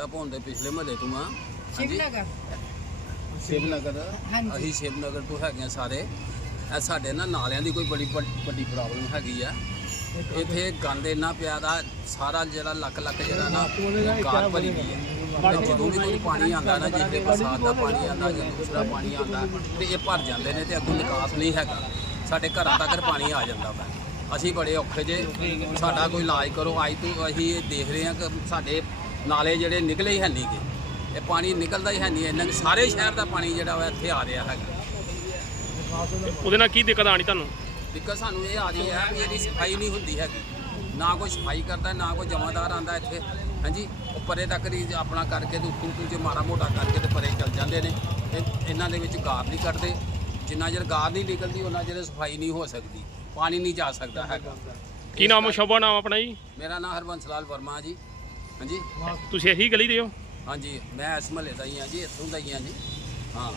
ਗਿੱਦਾ ਭੌਣ ਦੇ ਪਿਛਲੇ ਮਹੱਲੇ ਤੋਂ ਆ। ਸ਼ਿਵਨਗਰ। ਸ਼ਿਵਨਗਰ। ਹਾਂਜੀ। ਅਸੀਂ ਸ਼ਿਵਨਗਰ ਤੋਂ ਹੈਗੇ ਆ ਸਾਰੇ। ਇਹ ਸਾਡੇ ਨਾ ਨਾਲਿਆਂ ਦੀ ਕੋਈ ਬੜੀ ਵੱਡ- ਵੱਡੀ ਪ੍ਰੋਬਲਮ ਹੈਗੀ ਆ। ਇੱਥੇ ਗੰਦ ਇੰਨਾ ਪਿਆ ਦਾ ਸਾਰਾ ਜਿਹੜਾ ਲੱਕ ਲੱਕ ਜਿਹੜਾ ਨਾ ਕਾਰ ਭਰੀ ਗਈ ਹੈ ਤੇ ਜਦੋਂ ਵੀ ਕੋਈ ਪਾਣੀ ਆਂਦਾ ਨਾ ਜਿੱਦੇ ਬਰਸਾਤ ਦਾ ਪਾਣੀ ਆਂਦਾ ਜਾਂ ਦੂਸਰਾ ਪਾਣੀ ਆਂਦਾ ਤੇ ਇਹ ਭਰ ਜਾਂਦੇ ਨੇ ਤੇ ਅੱਗੋਂ ਨਿਕਾਸ ਨਹੀਂ ਹੈਗਾ। ਸਾਡੇ ਘਰਾਂ ਤੱਕ ਪਾਣੀ ਆ ਜਾਂਦਾ ਵਾ। ਅਸੀਂ ਬੜੇ ਔਖੇ ਜੇ ਸਾਡਾ ਕੋਈ ਇਲਾਜ ਕਰੋ। ਅੱਜ ਤੋਂ ਅਸੀਂ ਇਹ ਦੇਖ ਰਹੇ ਹਾਂ ਕਿ ਸਾਡੇ ਨਾਲੇ ਜਿਹੜੇ ਨਿਕਲੇ ਹੀ ਹੈ ਨਹੀਂਗੇ ਇਹ ਪਾਣੀ ਨਿਕਲਦਾ ਹੀ ਹੈ ਨਹੀਂ ਇਹਨਾਂ ਸਾਰੇ ਸ਼ਹਿਰ ਦਾ ਪਾਣੀ ਜਿਹੜਾ ਵਾ ਇੱਥੇ ਆ ਰਿਹਾ ਹੈਗਾ। ਉਹਦੇ ਨਾਲ ਕੀ ਦਿੱਕਤ ਆਣੀ ਤੁਹਾਨੂੰ? ਦਿੱਕਤ ਸਾਨੂੰ ਇਹ ਆ ਰਹੀ ਹੈ ਵੀ ਇਹਦੀ ਸਫ਼ਾਈ ਨਹੀਂ ਹੁੰਦੀ ਹੈਗੀ। ਨਾ ਕੋਈ ਸਫ਼ਾਈ ਕਰਦਾ ਨਾ ਕੋਈ ਜਮਾਦਾਰ ਆਂਦਾ ਇੱਥੇ। ਹਾਂਜੀ ਉਹ ਪਰੇ ਤੱਕ ਦੀ ਆਪਣਾ ਕਰਕੇ ਤੇ ਉੱਤੋਂ ਉੱਤੋਂ ਜੇ ਮਾੜਾ ਮੋਟਾ ਕਰਕੇ ਤੇ ਪਰੇ ਚੱਲ ਜਾਂਦੇ ਨੇ। ਤੇ ਇਹਨਾਂ ਦੇ ਵਿੱਚ ਗਾਰ ਨਹੀਂ ਕੱਢਦੇ। ਜਿੰਨਾ ਚਿਰ ਗਾਰ ਨਹੀਂ ਨਿਕਲਦੀ ਉਹਨਾਂ ਚਿਰ ਸਫ਼ਾਈ ਨਹੀਂ ਹੋ ਸਕਦੀ। ਪਾਣੀ ਨਹੀਂ ਜਾ ਸਕਦਾ ਹੈਗਾ। ਕੀ ਨਾਮ ਸ਼ੋਭਾ ਨਾਮ ਆਪਣਾ ਜੀ? ਮੇਰਾ ਨਾਮ ਹਰਬੰਸ ਲਾਲ ਵਰਮਾ ਜੀ। ਹਾਂਜੀ। ਤੁਸੀਂ ਇਹੀ ਗਲੀ ਦੇ ਹੋ? ਹਾਂਜੀ ਮੈਂ ਇਸ ਮਹੱਲੇ ਦਾ ਹੀ ਹਾਂ ਜੀ ਇੱਥੋਂ ਦਾ ਹੀ ਹਾਂ ਜੀ। ਹਾਂ।